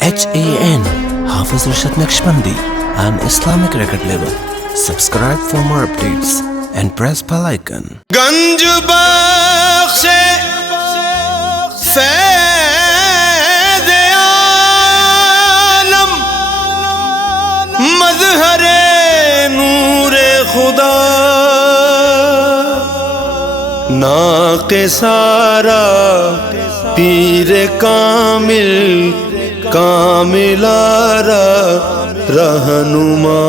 HAN Hafiz Rashid Naqshbandi, an Islamic record label. Subscribe for more updates and press bell icon. गंज बख्शे फैज़ आलम मज़हरे नूरे खुदा नाक़े सारा पीर कामिल कामिलारा रहनुमा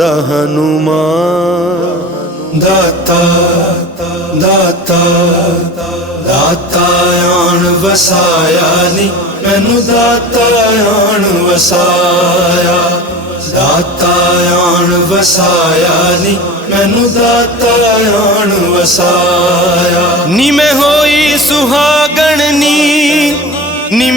रहनुमा दाता दाता दाता आन वसाया नी मैनू दाता आन वसाया दाता आन वसाया नी मैनू दाता आन वसाया नी मैं होई सुहागण नी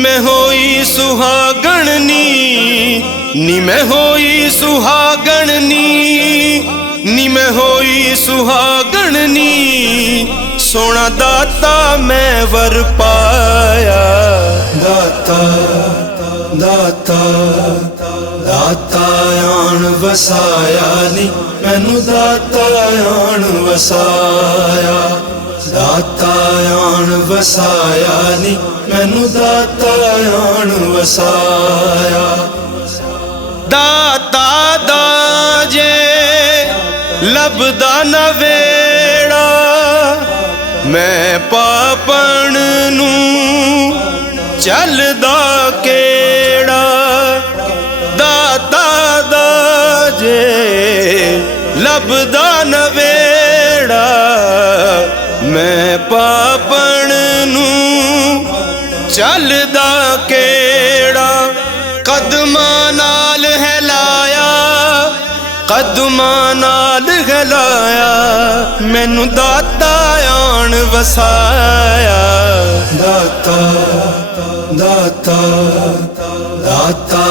मैं होई सुहागण नी मैं होई सुहागण नी मैं होई सुहागण सोना दाता मैं वर पाया दाता दाता दाता आन वसाया नी मैनू दाता आन वसाया दाता आन वसाया नी मैनू दाता आन वसाया दाता दाजे लभदा नवेड़ा मैं पापण नू चलदा केड़ा दाता दाजे लभदा नवेड़ा मैं पापण नू चलदा केड़ा कदमां नाल हिलाया कदमां नाल हिलाया मैनू दाता आन वसाया दाता दाता दाता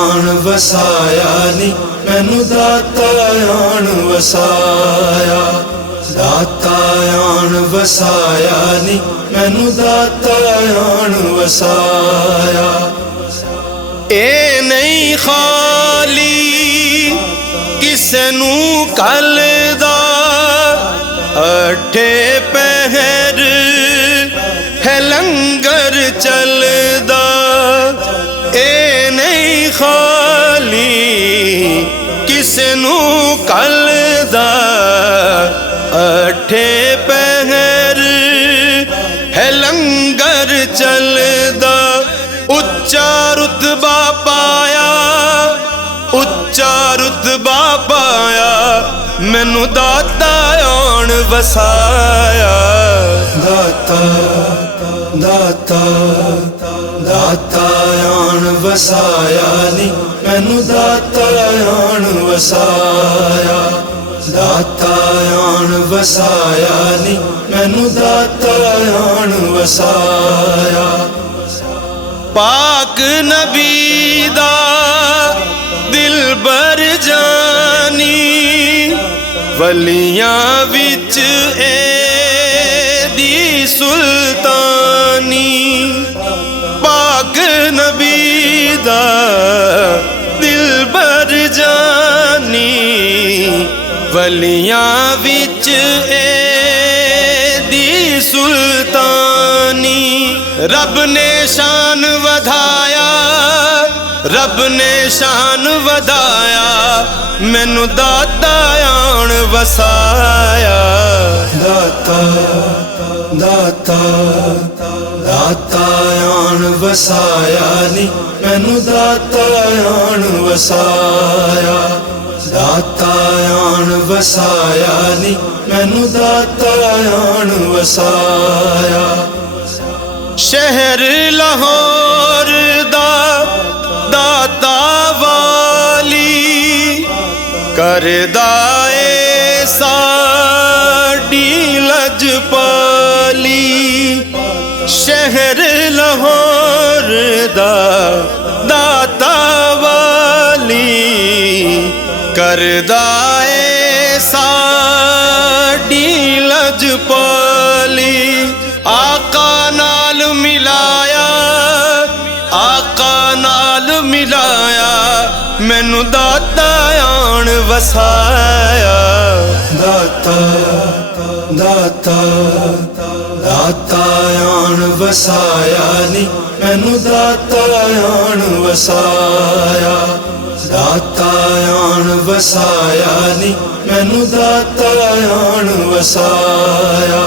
आन वसाया नी मैनू दाता आन वसाया दाता आन वसाया नी मैनू दाता आन वसाया ए नहीं खाली किसे नू कलदा अठे पहर है लंगर चलदा ए नहीं खाली किसे नू कलदा अठे पहर है लंगर चलदा उच्चा रुतबा पाया उच्चा रुतबा पाया मैनू दाता आन वसाया दाता दाता दाता आन वसाया नी मैनू दाता आन वसाया दाता आन वसाया नी मैनू दाता आन वसाया पाक नबी दा दिल बर जानी वलियां विच एदी सुल्तानी पाक नबी दा दिल बर जानी वलियां विच एदी सुल्तानी रब ने शान वधाया रब ने शान वधाया मैनू दाता आन वसाया दाता दाता दाता आन वसाया नी मैनू दाता आन वसाया दाता आन वसाया नी मैनू दाता आन वसाया शहर लाहौर दा दाता वाली करदा ए साडी लजपाली शहर लाहौर दा दाता वाली करदा ए साडी लजपाली आका नाल मिलाया आका नाल मिलाया, मैनू दाता आन वसाया। दाता दाता दाता आन वसाया नी, मैनू दाता आन वसाया। दाता आन वसाया नी, मैनू दाता आन वसाया।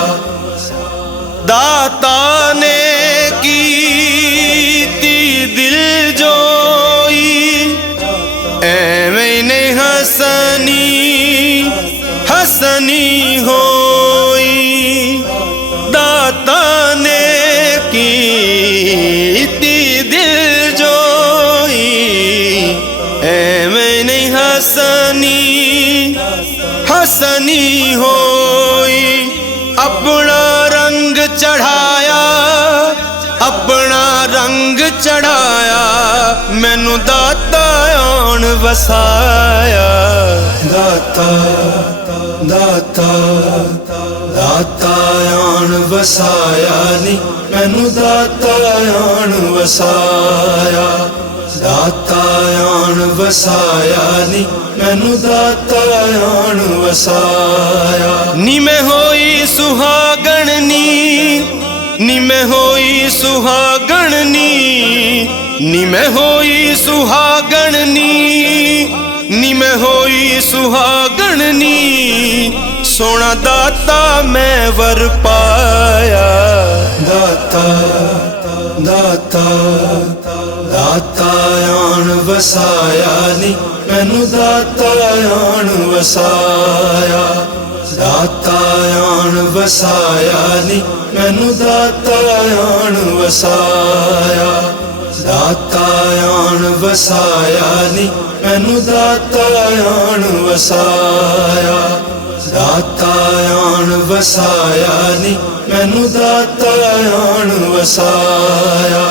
दाता ने कीती दिल जोई, एवें नहीं हसनी हसनी होई। दाता ने कीती दिल जोई, एवें नहीं हसनी हसनी होई। अपना रंग चढ़ाया, अपना रंग चढ़ाया, मैनू दाता आन वसाया। दाता दाता दाता आन वसाया नी, मैनू दाता आन वसाया। दाता आन वसाया नी, मैनू दाता आन वसाया। नी मैं होई सुहागण नी मैं होई सुहागण नी मैं होई सुहागण नी मैं होई सुहागण सोना दाता मैं वर पाया। दाता दाता दाता आन वसाया नी, मैनू दाता आन वसाया। दाता आन वसाया नी, मैनू दाता आन वसाया। दाता आन वसाया नी, मैनू दाता आन वसाया। दाता आन वसाया नी, मैनू दाता आन वसाया।